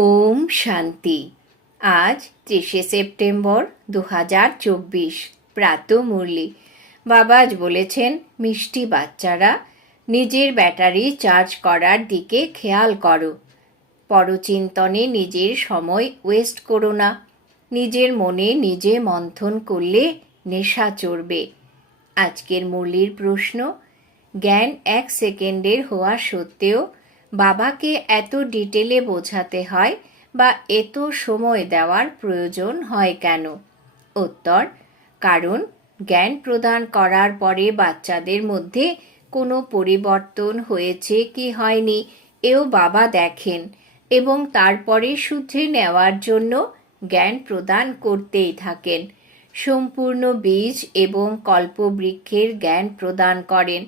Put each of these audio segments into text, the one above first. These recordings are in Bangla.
ওম শান্তি। আজ ত্রিশে সেপ্টেম্বর দু হাজার চব্বিশ প্রাতমূর্লি বাবা আজ বলেছেন, মিষ্টি বাচ্চারা, নিজের ব্যাটারি চার্জ করার দিকে খেয়াল করো। পরচিন্তনে নিজের সময় ওয়েস্ট করো না। নিজের মনে নিজে মন্থন করলে নেশা চড়বে। আজকের মুরলির প্রশ্ন, জ্ঞান এক সেকেন্ডের হওয়া সত্ত্বেও বাবাকে এত ডিটেলে বোঝাতে হয় বা এত সময় দেওয়ার প্রয়োজন হয় কেন? উত্তর, কারণ জ্ঞান প্রদান করার পরে বাচ্চাদের মধ্যে কোনো পরিবর্তন হয়েছে কি হয়নি এও বাবা দেখেন এবং তারপরে সূত্রে নেওয়ার জন্য জ্ঞান প্রদান করতেই থাকেন। সম্পূর্ণ বীজ এবং কল্পবৃক্ষের জ্ঞান প্রদান করেন,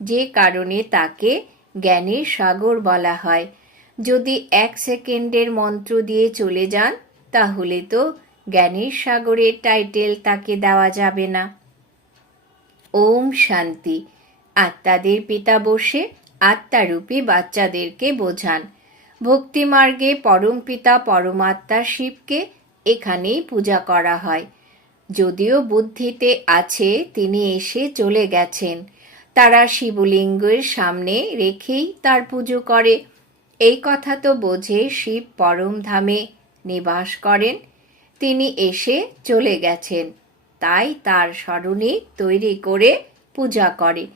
যে কারণে তাকে জ্ঞানের সাগর বলা হয়। যদি এক সেকেন্ডের মন্ত্র দিয়ে চলে যান, তাহলে তো জ্ঞানের সাগরের টাইটেল তাকে দেওয়া যাবে না। ওম শান্তি। আত্মাদের পিতা বসে আত্মারূপী বাচ্চাদেরকে বোঝান। ভক্তিমার্গে পরম পিতা পরমাত্মা শিবকে এখানেই পূজা করা হয়। যদিও বুদ্ধিতে আছে, তিনি এসে চলে গেছেন। তারা শিবলিঙ্গের সামনে রেখেই তার পুজো করে। এই কথা তো বোঝে শিব পরম ধামে নিবাস করেন। তিনি এসে চলে গেছেন। তাই তার স্মরণে তৈরি করে পূজা করে।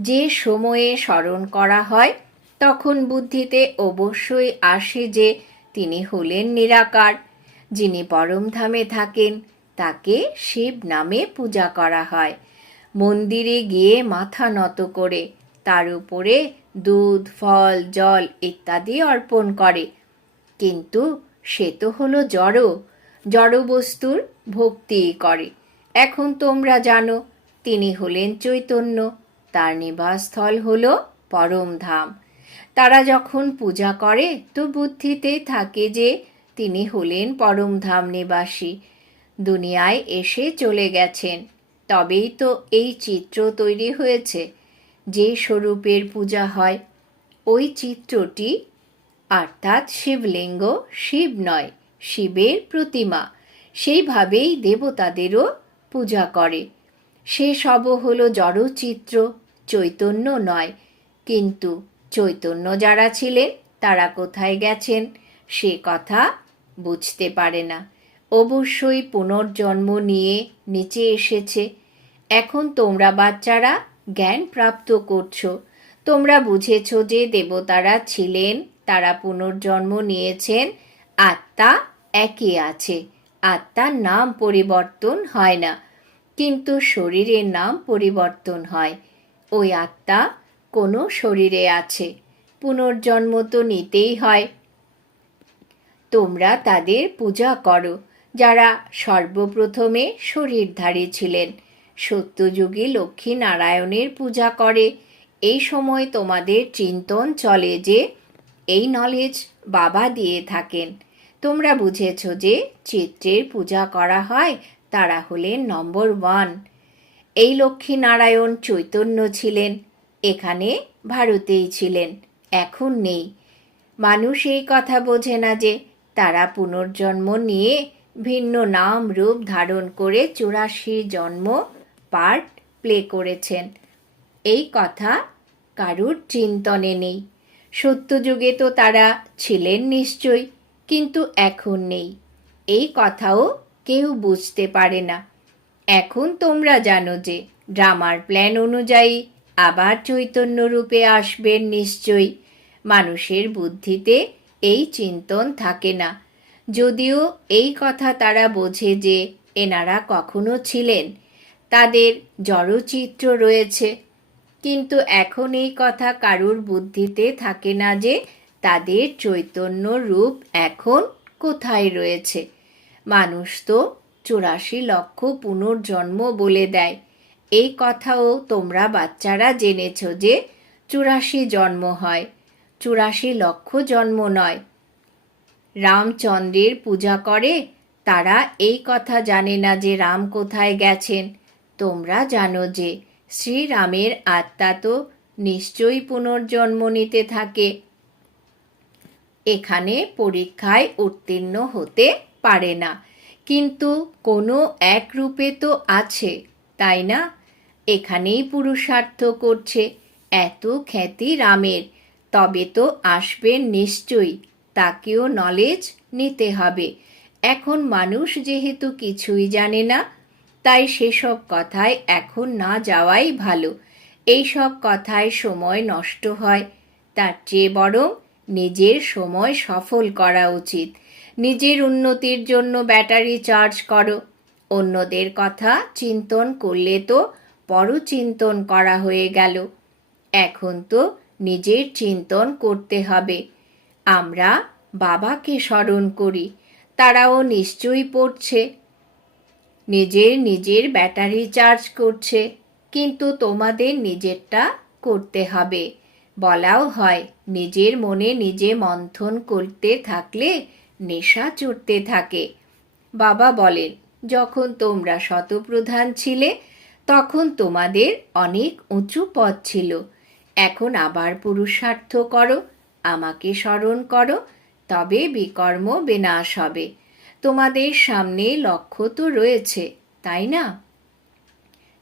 যে সময়ে স্মরণ করা হয়, তখন বুদ্ধিতে অবশ্যই আসে যে তিনি হলেন নিরাকার। যিনি পরমধামে থাকেন, তাকে শিব নামে পূজা করা হয়। মন্দিরে গিয়ে মাথা নত করে, তার উপরে দুধ, ফল, জল ইত্যাদি অর্পণ করে। কিন্তু সে তো হলো জড় জড় বস্তুর ভক্তি করে। এখন তোমরা জানো, তিনি হলেন চৈতন্য, তার নিবাসস্থল হল পরম ধাম। তারা যখন পূজা করে, তো বুদ্ধিতে থাকে যে তিনি হলেন পরমধাম নিবাসী। দুনিয়ায় এসে চলে গেছেন। তবেই তো এই চিত্র তৈরি হয়েছে। যে স্বরূপের পূজা হয়, ওই চিত্রটি অর্থাৎ শিবলিঙ্গ শিব নয়, শিবের প্রতিমা। সেইভাবেই দেবতাদেরও পূজা করে। সে সব হলো জড়চিত্র, চৈতন্য নয়। কিন্তু চৈতন্য যারা ছিলেন, তারা কোথায় গেছেন, সে কথা বুঝতে পারে না। অবশ্যই পুনর্জন্ম নিয়ে নিচে এসেছে। এখন তোমরা বাচ্চারা জ্ঞান প্রাপ্ত করছ। তোমরা বুঝেছ যে দেবতারা ছিলেন, তারা পুনর্জন্ম নিয়েছেন, আত্মা একই আছে। আত্মার নাম পরিবর্তন হয় না, কিন্তু শরীরের নাম পরিবর্তন হয়। ওই আত্মা কোনো শরীরে আছে, পুনর্জন্ম তো নিতেই হয়। তোমরা তাদের পূজা করো। যারা সর্বপ্রথমে শরীরধারী ছিলেন। সত্যযুগী লক্ষ্মী নারায়ণের পূজা করে। এই সময় তোমাদের চিন্তন চলে যে এই নলেজ বাবা দিয়ে থাকেন। তোমরা বুঝেছ যে চিত্রের পূজা করা হয় তারা হলেন নম্বর ওয়ান এই লক্ষ্মী নারায়ণ চৈতন্য ছিলেন, এখানে ভারতেই ছিলেন, এখন নেই। মানুষ এই কথা বোঝে না যে তারা পুনর্জন্ম নিয়ে ভিন্ন নাম, রূপ ধারণ করে চুরাশি জন্ম পার্ট প্লে করেছেন। এই কথা কারুর চিন্তনে নেই। সত্যযুগে তো তারা ছিলেন নিশ্চয়ই, কিন্তু এখন নেই। এই কথাও কেউ বুঝতে পারে না। এখন তোমরা জানো যে ড্রামার প্ল্যান অনুযায়ী আবার চৈতন্য রূপে আসবেন নিশ্চয়ই। মানুষের বুদ্ধিতে এই চিন্তন থাকে না। যদিও এই কথা তারা বোঝে যে এনারা কখনো ছিলেন। তাদের জড়চিত্র রয়েছে। কিন্তু এখন এই কথা কারুর বুদ্ধিতে থাকে না যে তাদের চৈতন্য রূপ এখন কোথায় রয়েছে। মানুষ তো চুরাশি লক্ষ পুনর্জন্ম বলে দেয়। এই কথাও তোমরা বাচ্চারা জেনেছ যে চুরাশি জন্ম হয়। চুরাশি লক্ষ জন্ম নয়। রামচন্দ্রের পূজা করে, তারা এই কথা জানে না যে রাম কোথায় গেছেন। তোমরা জানো যে শ্রীরামের আত্মা তো নিশ্চয়ই পুনর্জন্ম নিতে থাকে। এখানে পরীক্ষায় উত্তীর্ণ হতে পারে না। কিন্তু কোনো এক রূপে তো আছে, তাই না? এখানেই পুরুষার্থ করছে, এত খ্যাতি রামের, তবে তো আসবেন নিশ্চয়ই। তাকেও নলেজ নিতে হবে। এখন মানুষ যেহেতু কিছুই জানে না, তাই সেসব কথায় এখন না যাওয়াই ভালো। এই সব কথায় সময় নষ্ট হয়। তার চেয়ে বরং নিজের সময় সফল করা উচিত। নিজের উন্নতির জন্য ব্যাটারি চার্জ করো। অন্যদের কথা চিন্তন করলে তো পরচিন্তন করা হয়ে গেল। এখন তো নিজের চিন্তন করতে হবে। আমরা বাবাকে স্মরণ করি, তারাও নিশ্চয়ই পড়ছে। নিজের নিজের ব্যাটারি চার্জ করছে, কিন্তু তোমাদের নিজেরটা করতে হবে। বলাও হয়, নিজের মনে নিজে মন্থন করতে থাকলে নেশা চড়তে থাকে। বাবা বলেন, যখন তোমরা শতপ্রধান ছিলে, তখন তোমাদের অনেক উঁচু পথ ছিল। এখন আবার পুরুষার্থ করো আমাকে স্মরণ করো, তবে বিকর্ম বিনাশ হবে। তোমাদের সামনে লক্ষ্য তো রয়েছে, তাই না?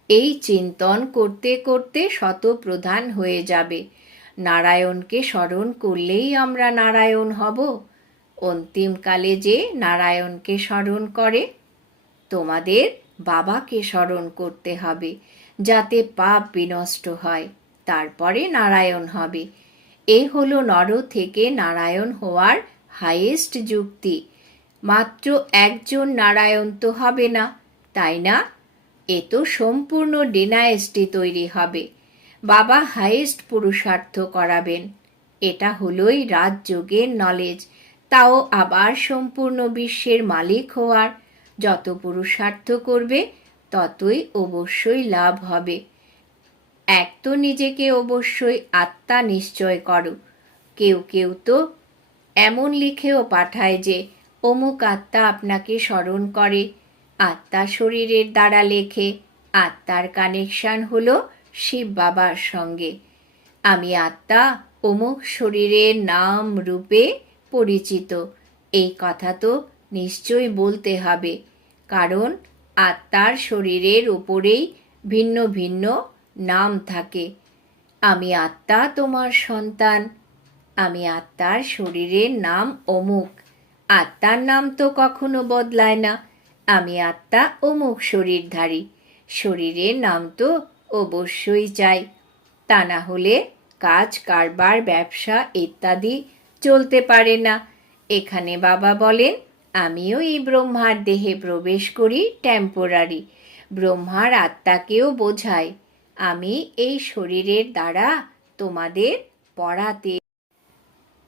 এই চিন্তন করতে করতে শতপ্রধান হয়ে যাবে। নারায়ণকে স্মরণ করলেই আমরা নারায়ণ হব। অন্তিমকালে যে নারায়ণকে স্মরণ করে, তোমাদের বাবাকে স্মরণ করতে হবে, যাতে পাপ বিনষ্ট হয়। তারপরে নারায়ণ হবে। এ হলো নর থেকে নারায়ণ হওয়ার হাইয়েস্ট যুক্তি। মাত্র একজন নারায়ণ তো হবে না, তাই না? এ তো সম্পূর্ণ ডিনায়েস্টি তৈরি হবে। বাবা হাইয়েস্ট পুরুষার্থ করাবেন। এটা হলোই রাজযোগের নলেজ তাও আবার সম্পূর্ণ বিশ্বের মালিক হওয়ার। যত পুরুষার্থ করবে, ততই অবশ্যই লাভ হবে। এক তো নিজেকে অবশ্যই আত্মা নিশ্চয় করো। কেউ কেউ তো এমন লিখেও পাঠায় যে, অমুক আত্মা আপনাকে স্মরণ করে। আত্মা শরীরের দ্বারা লেখে। আত্মার কানেকশন হল শিব বাবার সঙ্গে। আমি আত্মা অমুক শরীরের নাম রূপে পরিচিত। এই কথা তো নিশ্চয়ই বলতে হবে। কারণ আত্মার শরীরের উপরেই ভিন্ন ভিন্ন নাম থাকে। আমি আত্মা তোমার সন্তান। আমি আত্মার শরীরের নাম অমুক। আত্মার নাম তো কখনো বদলায় না। আমি আত্মা অমুক শরীরধারী। শরীরের নাম তো অবশ্যই চাই। তা না হলে কাজ, কারবার, ব্যবসা ইত্যাদি চলতে পারে না। এখানে বাবা বলেন, আমিও এই ব্রহ্মার দেহে প্রবেশ করি টেম্পোরারি ব্রহ্মার আত্মাকেও বোঝাই আমি এই শরীরের দ্বারা তোমাদের পড়াতে।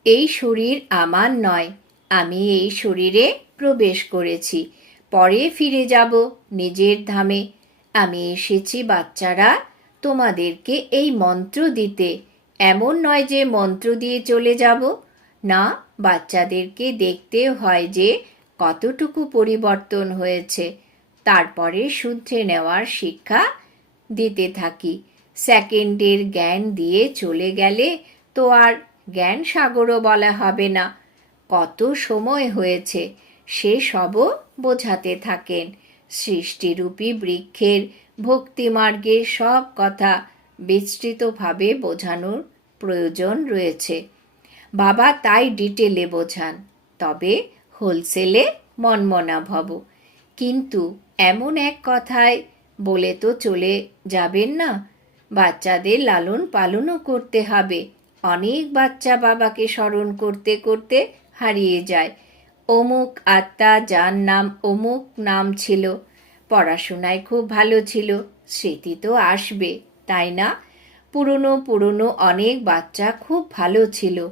এই শরীর আমার নয়, আমি এই শরীরে প্রবেশ করেছি। পরে ফিরে যাব নিজের ধামে। আমি এসেছি বাচ্চারা তোমাদেরকে এই মন্ত্র দিতে। এমন নয় যে মন্ত্র দিয়ে চলে যাব। না, বাচ্চাদেরকে দেখতে হয় যে কতটুকু পরিবর্তন হয়েছে। তারপরে শুদ্ধে নেওয়ার শিক্ষা দিতে থাকি। সেকেন্ডের জ্ঞান দিয়ে চলে গেলে তো আর জ্ঞান সাগরও বলা হবে না। কত সময় হয়েছে সে সবও বোঝাতে থাকেন। সৃষ্টিরূপী বৃক্ষের ভক্তিমার্গের সব কথা বিস্তৃতভাবে বোঝানোর প্রয়োজন রয়েছে। বাবা তাই ডিটেলে বোঝান, তবে হোলসেলে মনমনা ভব কিন্তু এমন এক কথায় বলে তো চলে যাবেন না। বাচ্চাদের লালন পালনও করতে হবে। অনেক বাচ্চা বাবাকে স্মরণ করতে করতে হারিয়ে যায়। অমুক আত্মা যার নাম অমুক নাম ছিল, পড়াশোনায় খুব ভালো ছিল, স্মৃতি তো আসবে, তাই না? পুরনো পুরনো অনেক বাচ্চা খুব ভালো ছিল,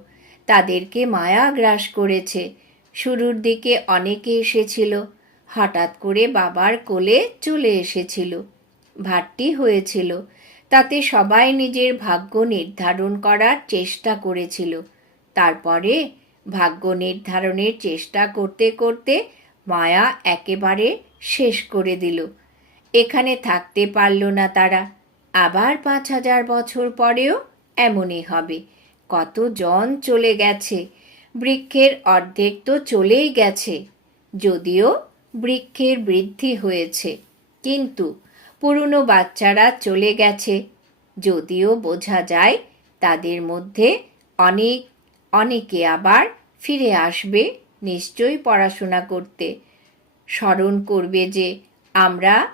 তাদেরকে মায়া গ্রাস করেছে। শুরুর দিকে অনেকে এসেছিল হঠাৎ করে বাবার কোলে চলে এসেছিল। ভাট্টি হয়েছিল। তাতে সবাই নিজের ভাগ্য নির্ধারণ করার চেষ্টা করেছিল। তারপরে ভাগ্য নির্ধারণের চেষ্টা করতে করতে মায়া একেবারে শেষ করে দিল। এখানে থাকতে পারল না তারা। আবার পাঁচ হাজার বছর পরেও এমনই হবে। কত জন চলে গেছে? বৃক্ষের অর্ধেক তো চলেই গেছে। যদিও বৃক্ষের বৃদ্ধি হয়েছে। কিন্তু পুরনো বাচ্চারা চলে গেছে। যদিও বোঝা যায় তাদের মধ্যে অনেক, অনেকে আবার ফিরে আসবে নিশ্চয়ই পড়াশোনা করতে। স্মরণ করবে যে আমরা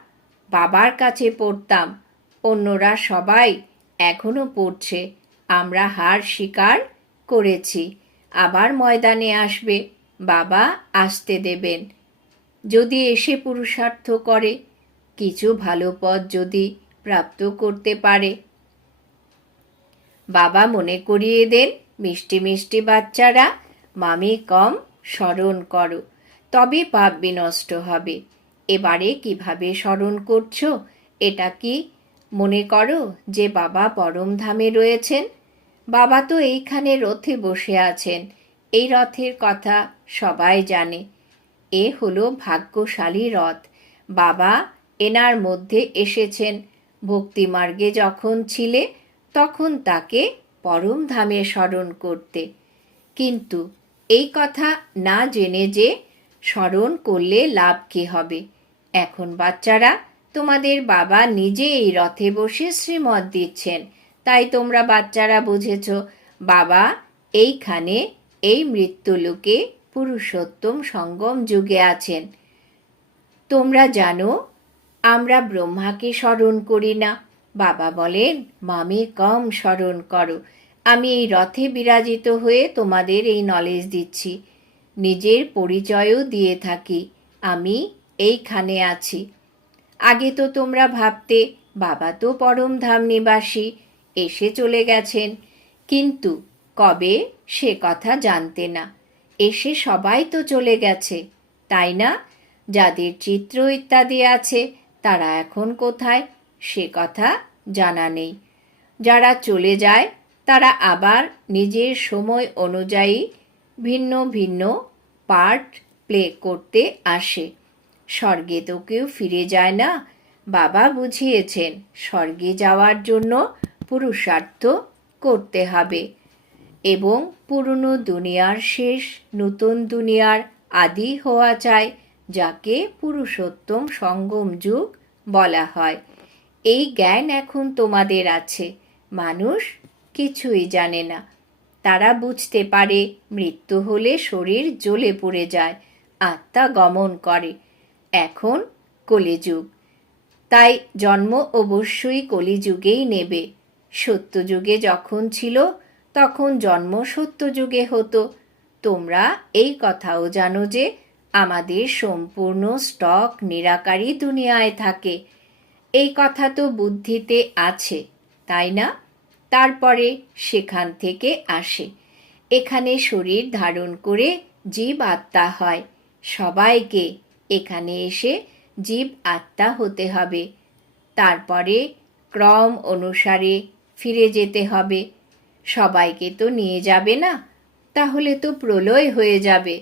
বাবার কাছে পড়তাম, অন্যরা সবাই এখনও পড়ছে। আমরা হার স্বীকার করেছি। আবার ময়দানে আসবে, বাবা আসতে দেবেন। যদি এসে পুরুষার্থ করে, কিছু ভালো পথ যদি প্রাপ্ত করতে পারে। বাবা মনে করিয়ে দেন, মিষ্টি মিষ্টি বাচ্চারা, মামি কম স্মরণ করো, তবে পাপ বিনষ্ট হবে। এবারে কীভাবে স্মরণ করছ, এটা কি মনে করো যে বাবা পরমধামে রয়েছেন? বাবা তো এইখানে রথে বসে আছেন, এই রথের কথা সবাই জানে। এ হলো ভাগ্যশালী রথ। বাবা এনার মধ্যে এসেছেন। ভক্তিমার্গে যখন ছিলে, তখন তাকে পরম ধামে স্মরণ করতে। কিন্তু এই কথা না জেনে যে স্মরণ করলে লাভ কি হবে? এখন বাচ্চারা, তোমাদের বাবা নিজে এই রথে বসে শ্রীমত দিচ্ছেন। তাই তোমরা বাচ্চারা বুঝেছ, বাবা এইখানে এই মৃত্যুলোকে পুরুষোত্তম সঙ্গম যুগে আছেন। তোমরা জানো, আমরা ব্রহ্মাকে স্মরণ করি না। বাবা বলেন, মামি, কম স্মরণ করো। আমি এই রথে বিরাজিত হয়ে তোমাদের এই নলেজ দিচ্ছি। নিজের পরিচয়ও দিয়ে থাকি। আমি এইখানে আছি। আগে তো তোমরা ভাবতে, বাবা তো পরম ধাম নিবাসী, এসে চলে গেছেন। কিন্তু কবে সে কথা জানতে না। এসে সবাই তো চলে গেছে। তাই না? যাদের চিত্র ইত্যাদি আছে, তারা এখন কোথায়? সে কথা জানা নেই। যারা চলে যায়, তারা আবার নিজের সময় অনুযায়ী ভিন্ন ভিন্ন পার্ট প্লে করতে আসে। স্বর্গে তো কেউ ফিরে যায় না। বাবা বুঝিয়েছেন, স্বর্গে যাওয়ার জন্য পুরুষার্থ করতে হবে। এবং পুরনো দুনিয়ার শেষ, নতুন দুনিয়ার আদি হওয়া চাই, যাকে পুরুষোত্তম সঙ্গম যুগ বলা হয়। এই জ্ঞান এখন তোমাদের আছে। মানুষ কিছুই জানে না। তারা বুঝতে পারে, মৃত্যু হলে শরীর জ্বলে পড়ে যায়, আত্মা গমন করে। এখন কলিযুগ। তাই জন্ম অবশ্যই কলিযুগেই নেবে। সত্যযুগে যখন ছিল তখন জন্ম সত্যযুগে হতো। তোমরা এই কথাও জানো যে আমাদের সম্পূর্ণ স্টক নিরাকারী দুনিয়ায় থাকে। এই কথা তো বুদ্ধিতে আছে, তাই না? তারপরে সেখান থেকে আসে। এখানে শরীর ধারণ করে জীব আত্মা হয়। সবাইকে এখানে এসে জীব আত্মা হতে হবে। তারপরে ক্রম অনুসারে ফিরে যেতে হবে। সবাইকে তো নিয়ে যাবে না, তাহলে তো প্রলয় হয়ে যাবে।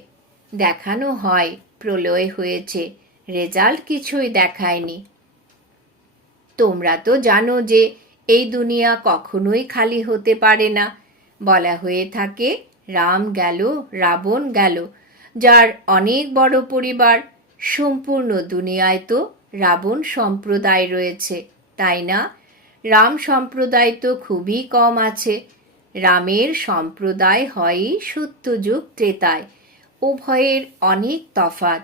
দেখানো হয়, প্রলয় হয়েছে, রেজাল্ট কিছুই দেখায়নি। তোমরা তো জানো যে এই দুনিয়া কখনোই খালি হতে পারে না। বলা হয়ে থাকে, রাম গেল, রাবণ গেল, যার অনেক বড় পরিবার। সম্পূর্ণ দুনিয়ায় তো রাবণ সম্প্রদায় রয়েছে, তাই না? রাম সম্প্রদায় তো খুবই কম আছে। রামের সম্প্রদায় হয়ই সত্যযুগ ত্রেতায়, উভয়ের অনেক তফাত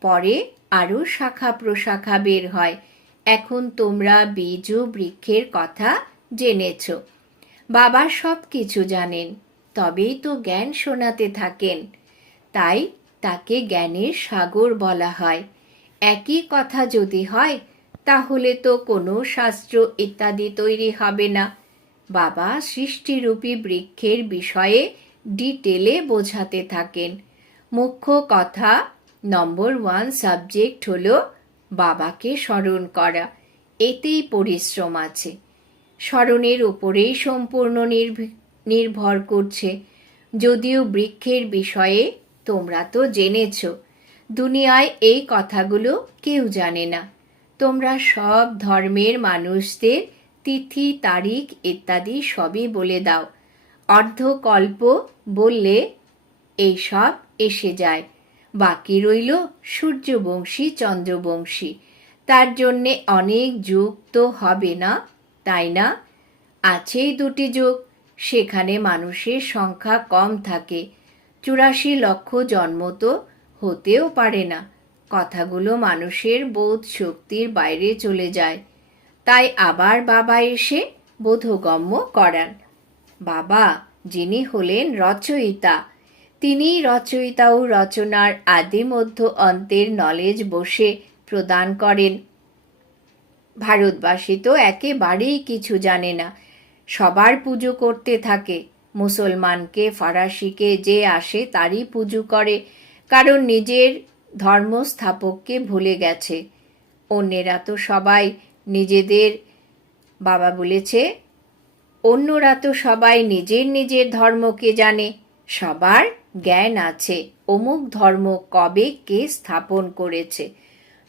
পরে আরও শাখা প্রশাখা বের হয়। এখন তোমরা বীজ বৃক্ষের কথা জেনেছ। বাবা সব কিছু জানেন, তবেই তো জ্ঞান শোনাতে থাকেন। তাই তাকে জ্ঞানের সাগর বলা হয়। একই কথা যদি হয়, তাহলে তো কোনো শাস্ত্র ইত্যাদি তৈরি হবে না। বাবা সৃষ্টিরূপী বৃক্ষের বিষয়ে ডিটেলে বোঝাতে থাকেন। মুখ্য কথা নম্বর ওয়ান সাবজেক্ট হল বাবাকে স্মরণ করা। এতেই পরিশ্রম আছে। স্মরণের উপরেই সম্পূর্ণ নির্ভর করছে। যদিও বৃক্ষের বিষয়ে তোমরা তো জেনেছ, দুনিয়ায় এই কথাগুলো কেউ জানে না। তোমরা সব ধর্মের মানুষদের তিথি, তারিখ ইত্যাদি সবই বলে দাও। অর্ধকল্প বললে এই সব এসে যায়। বাকি রইল সূর্যবংশী, চন্দ্রবংশী। তার জন্যে অনেক যুগ তো হবে না, তাই না? আছেই দুটি যুগ, সেখানে মানুষের সংখ্যা কম থাকে। চুরাশি লক্ষ জন্ম তো হতেও পারে না। কথাগুলো মানুষের বোধ শক্তির বাইরে চলে যায়। তাই আবার বাবা এসে বোধগম্য করান। বাবা, যিনি হলেন রচয়িতা তিনি রচয়িতা ও রচনার আদি মধ্য অন্তের নলেজ বসে প্রদান করেন। ভারতবাসী তো একেবারেই কিছু জানে না। সবার পুজো করতে থাকে। মুসলমানকে, ফরাসিকে যে আসে তারই পুজো করে, কারণ নিজের ধর্মস্থাপককে ভুলে গেছে। অন্যেরা তো সবাই নিজেদের বাবা বলেছে, অন্যরা তো সবাই নিজের নিজের ধর্মকে জানে, সবার জ্ঞান আছে, অমুক ধর্ম কবে কে স্থাপন করেছে।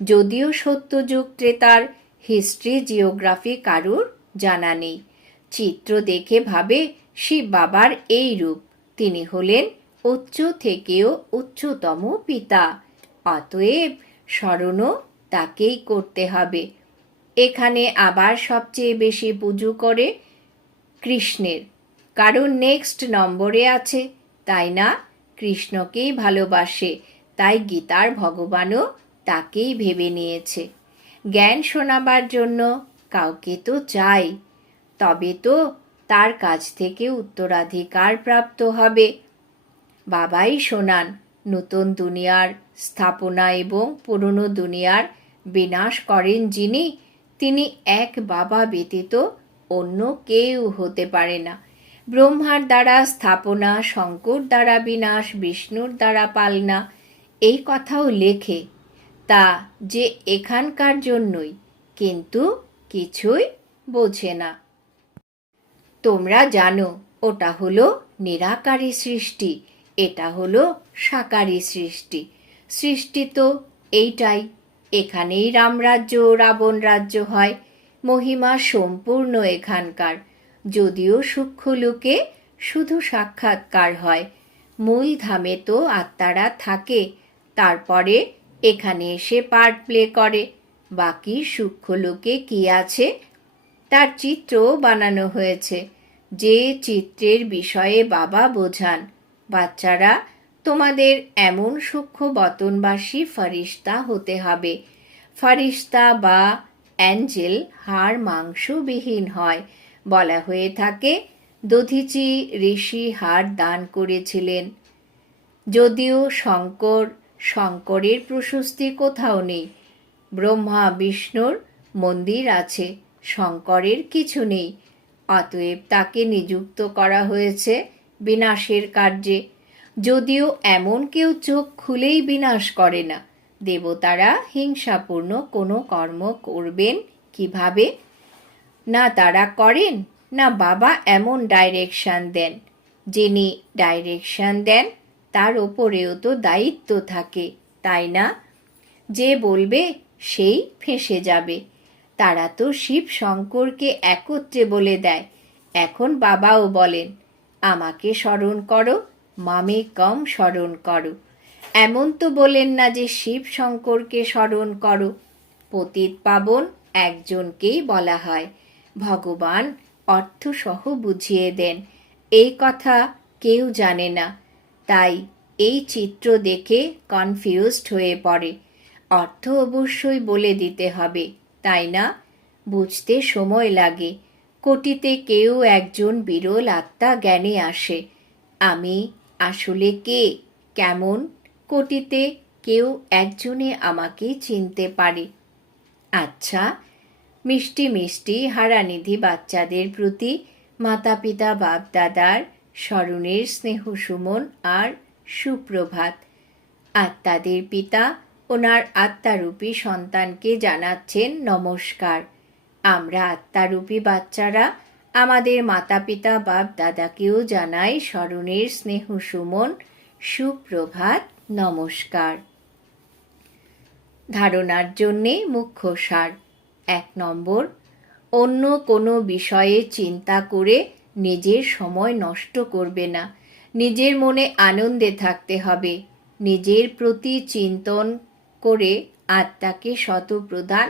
যদিও সত্যযুগ ত্রেতার হিস্ট্রি জিওগ্রাফি কারুর জানা নেই। চিত্র দেখে ভাবে শিব বাবার এই রূপ। তিনি হলেন উচ্চ থেকেও উচ্চতম পিতা। অতএব স্মরণও তাকেই করতে হবে। এখানে আবার সবচেয়ে বেশি পুজো করে কৃষ্ণের। কারণ নেক্সট নম্বরে আছে, তাই না? কৃষ্ণকেই ভালোবাসে, তাই গীতার ভগবানও তাকেই ভেবে নিয়েছে। জ্ঞান শোনাবার জন্য কাউকে তো চাই, তবে তো তার কাছ থেকে উত্তরাধিকার প্রাপ্ত হবে। বাবাই শোনান, নতুন দুনিয়ার স্থাপনা এবং পুরনো দুনিয়ার বিনাশ করেন যিনি তিনি এক বাবা ব্যতীত অন্য কেউ হতে পারে না। ব্রহ্মার দ্বারা স্থাপনা, শঙ্কর দ্বারা বিনাশ, বিষ্ণুর দ্বারা পালনা, এই কথাও লেখে, তা যে এখানকার জন্যই, কিন্তু কিছুই বোঝে না। তোমরা জানো, ওটা হলো নিরাকারী সৃষ্টি, এটা হলো সাকারী সৃষ্টি। সৃষ্টি তো এইটাই এখানেই রামরাজ্য ও রাবণ রাজ্য হয়। মহিমা সম্পূর্ণ এখানকার। যদিও সূক্ষ্ম লোকে শুধু সাক্ষাৎকার হয়। মূল ধামে তো আত্মারা থাকে। তারপরে এখানে এসে পার্ট প্লে করে। বাকি সূক্ষ্ম লোকে কি আছে? তার চিত্রও বানানো হয়েছে। যে চিত্রের বিষয়ে বাবা বোঝান। বাচ্চারা তোমাদের এমন সূক্ষ্ম বতনবাসী ফারিস্তা হতে হবে। ফারিস্তা বা অ্যাঞ্জেল হাড় মাংসবিহীন হয়, বলা হয়ে থাকে। দধিচি ঋষি হাড় দান করেছিলেন। যদিও শঙ্কর, শঙ্করের প্রশস্তি কোথাও নেই। ব্রহ্মা, বিষ্ণুর মন্দির আছে, শঙ্করের কিছু নেই। অতএব তাকে নিযুক্ত করা হয়েছে বিনাশের কার্যে। যদিও এমন কেউ চোখ খুলেই বিনাশ করে না। দেবতারা হিংসাপূর্ণ কোনো কর্ম করবেন কীভাবে? না তারা করেন, না বাবা এমন ডাইরেকশন দেন। যিনি ডাইরেকশন দেন, তার ওপরেও তো দায়িত্ব থাকে, তাই না? যে বলবে, সেই ফেঁসে যাবে। তারা তো শিব শঙ্করকে একত্রে বলে দেয়। এখন বাবাও বলেন, আমাকে স্মরণ করো মামে কম স্মরণ করো। এমন তো বলেন না যে শিব শঙ্করকে স্মরণ করো। পতিত পাবন একজনকেই বলা হয়। ভগবান অর্থসহ বুঝিয়ে দেন। এই কথা কেউ জানে না। তাই এই চিত্র দেখে কনফিউজড হয়ে পড়ে। অর্থ অবশ্যই বলে দিতে হবে, তাই না? বুঝতে সময় লাগে। কোটিতে কেউ একজন বিরল আত্মা জ্ঞানে আসে। আমি আসলে কে? কেমন? কোটিতে কেউ একজনে আমাকে চিনতে পারে। আচ্ছা মিষ্টি মিষ্টি হারানিধি বাচ্চাদের প্রতি মাতা পিতা বাপ দাদার স্মরণের স্নেহ সুমন আর সুপ্রভাত। আত্মাদের পিতা ওনার আত্মারূপী সন্তানকে জানাচ্ছেন নমস্কার। আমরা আত্মারূপী বাচ্চারা আমাদের মাতা পিতা বাপ দাদাকেও জানাই স্মরণের স্নেহ সুমন, সুপ্রভাত, নমস্কার। ধারণার জন্যে মুখ্য সার। এক নম্বর, অন্য কোনো বিষয়ে চিন্তা করে নিজের সময় নষ্ট করবে না। নিজের মনে আনন্দে থাকতে হবে। নিজের প্রতি চিন্তন করে আত্মাকে শত প্রদান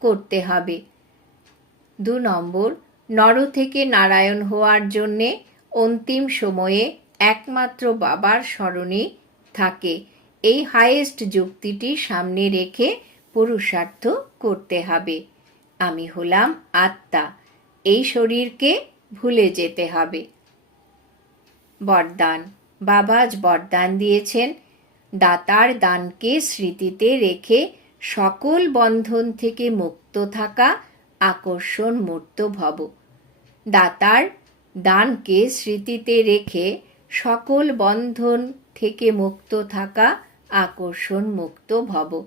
করতে হবে। দু নম্বর নর থেকে নারায়ণ হওয়ার জন্যে অন্তিম সময়ে একমাত্র বাবার স্মরণে থাকে। এই হায়েস্ট যুক্তিটি সামনে রেখে পুরুষার্থ করতে হবে। আমি হলাম আত্মা। এই শরীরকে ভুলে যেতে হবে। বরদান। বাবাজ বরদান দিয়েছেন। দাতার দানকে স্মৃতিতে রেখে সকল বন্ধন থেকে মুক্ত থাকা আকর্ষণ মূর্ত ভব। দাতার দানকে স্মৃতিতে রেখে সকল বন্ধন থেকে মুক্ত থাকা, আকর্ষণ মুক্ত ভব।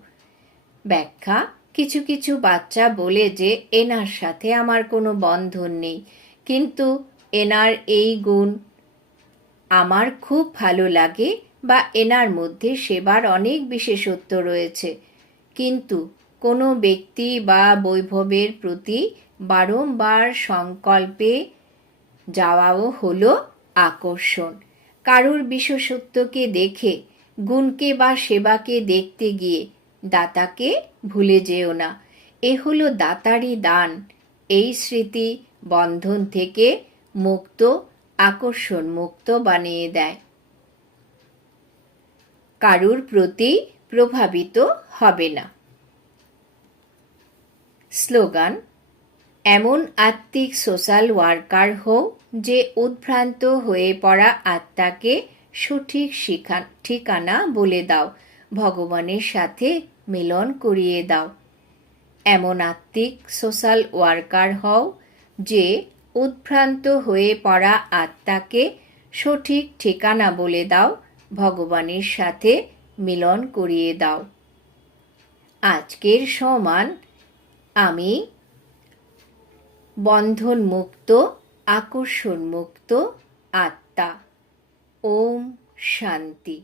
ব্যাখ্যা, কিছু কিছু বাচ্চা বলে যে, এনার সাথে আমার কোনো বন্ধন নেই। কিন্তু এনার এই গুণ আমার খুব ভালো লাগে বা এনার মধ্যে সেবার অনেক বিশেষত্ব রয়েছে। কিন্তু কোনো ব্যক্তি বা বৈভবের প্রতি বারংবার সংকল্পে যাওয়াও হলো আকর্ষণ। কারুর বিশেষত্বকে দেখে, গুণকে বা সেবাকে দেখতে গিয়ে দাতাকে ভুলে যেও না। এ হলো দাতারই দান। এই স্মৃতি বন্ধন থেকে মুক্ত, আকর্ষণ মুক্ত বানিয়ে দেয়। কারুর প্রতি প্রভাবিত হবে না। স্লোগান এমন আত্মিক সোশ্যাল ওয়ার্কার হও যে উদ্ভ্রান্ত হয়ে পড়া আত্মাকে সঠিক ঠিকানা বলে দাও, ভগবানের সাথে মিলন করিয়ে দাও। এমন আত্মিক সোশ্যাল ওয়ার্কার হও যে উদ্ভ্রান্ত হয়ে পড়া আত্মাকে সঠিক ঠিকানা বলে দাও, ভগবানের সাথে মিলন করিয়ে দাও। আজকের সমান আমি বন্ধন মুক্ত আকর্ষণ মুক্ত আত্মা। ওম শান্তি।